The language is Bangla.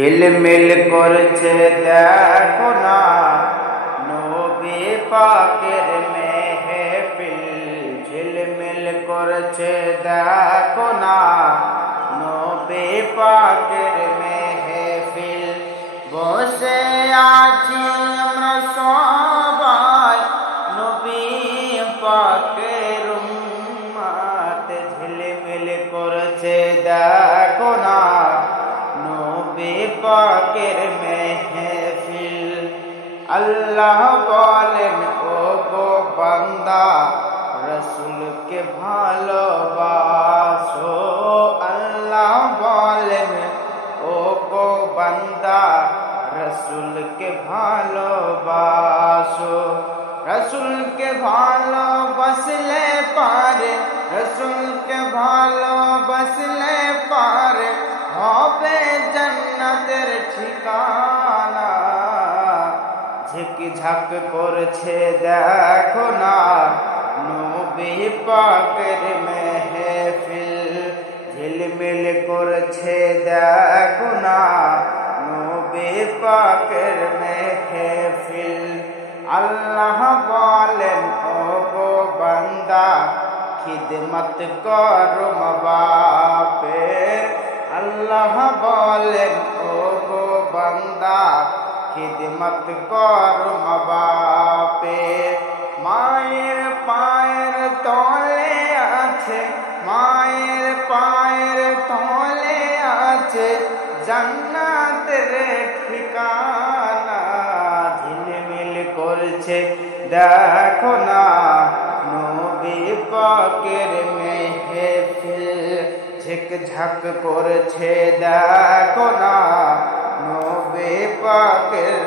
ঝিলমিল করছে দেখো না নবী পাকের মেহফিল, ঝিলমিল করছে দেখো না নবী পাকের মেহফিল। বসে আছি আমরা সবাই নবী পাকের উম্মত, ঝিলমিল করছে দেখো না নবী পাকের মেহফিল। আল্লাহ বলেন ও গো বান্দা রসুলকে ভালোবাসো, আল্লাহ বলেন ও গো বান্দা রসুলকে ভালোবাসো। রসুলকে ভালোবাসলে পারে, রসুলকে ভালোবাসলে পারে হবে জান্নাতের ঠিকানা। ঝিকঝাক করছে দেখো না নবী পাকের মেহফিল, ঝিলমিল করছে দেখো না নবী পাকের মেহফিল। আল্লাহ বলেন ও গো বান্দা খিদমত করো মা বাপের, আল্লাহ বলেন ও গো বান্দা খিদমত করো মা বাপের। মায়ের পায়ের তলে আছে, মায়ের পায়ের তলে আছে জান্নাতের ঠিকানা। ঝিলমিল করছে দেখো না নবী পাকের মেহফিল, ঝিকঝাক করছে দেখো না নবী পাকের